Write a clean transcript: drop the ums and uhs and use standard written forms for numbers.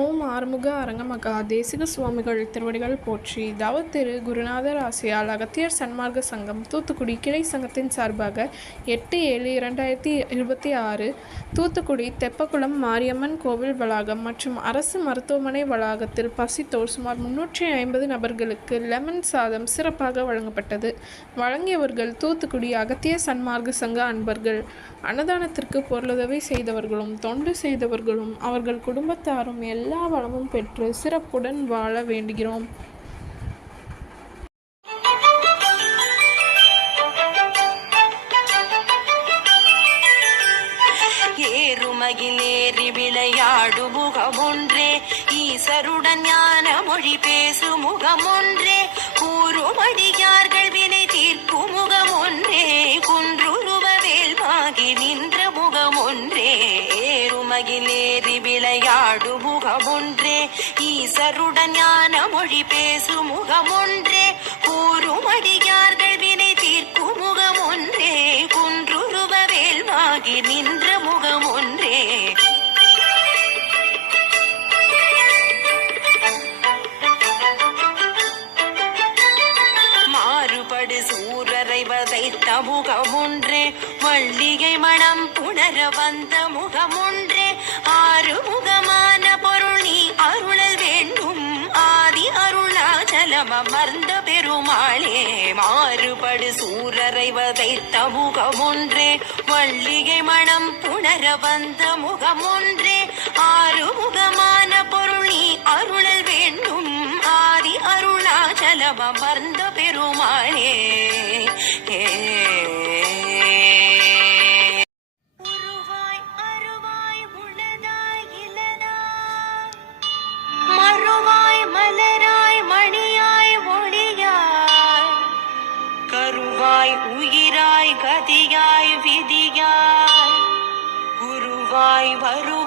ஓம் ஆறுமுக அரங்கமகா தேசிக சுவாமிகள் திருவடிகள் போற்றி. தவத்திரு குருநாதர் ஆசியால் அகத்தியர் சன்மார்க்க சங்கம் தூத்துக்குடி கிளை சங்கத்தின் சார்பாக 8/7/2026 தூத்துக்குடி தெப்பக்குளம் மாரியம்மன் கோவில் வளாகம் மற்றும் அரசு மருத்துவமனை வளாகத்தில் பசித்தோர் சுமார் 350 நபர்களுக்கு லெமன் சாதம் சிறப்பாக வழங்கப்பட்டது. வழங்கியவர்கள் தூத்துக்குடி அகத்தியர் சன்மார்க்க சங்க அன்பர்கள். அன்னதானத்திற்கு பொருளுதவி செய்தவர்களும் தொண்டு செய்தவர்களும் அவர்கள் குடும்பத்தாரும் எல்லா வளமும் பெற்று சிறப்புடன் வாழ வேண்டுகிறோம். ஏறுமகிலேறி விளையாடு முகமொன்றே, ஈசருடன் ஞான மொழி பேசு முகமொன்றே, கூறுமடியார்கள் வினை தீர்க்கும் முகமொன்றே, குன்றுருவ வேல்வாகி நின்ற முகமொன்றே. ஏறுமகிலேறி விளையாடு முகமொன்றே, ஈசருடன் ஞான மொழி பேசு முகமொன்றே, கூறுமடியார்கள் வினை தீர்க்கும் முகமொன்றே, குன்றுருவ வேல்வாகி நின்ற முகமொன்றே. மாறுபடு சூரரை வதைத்த முகமொன்றே, வள்ளிகை மனம் புணர வந்த முகமொன்றே, ஆறுமுகமான பொருள் நீ அருளல் வேண்டும், ஆதி அருணாச்சலம் அமர்ந்த பெருமாளே. மாறுபடு சூரரை வதைத்த முகமொன்றே, வள்ளிகை மனம் புணர வந்த முகமொன்றே, ஆறுமுகமான பொருள் நீ அருளல் வேண்டும், ஆதி அருணாச்சலம் அமர்ந்த பெருமாளே. உயிராய் கதியாய் விதியாய் குருவாய் வரு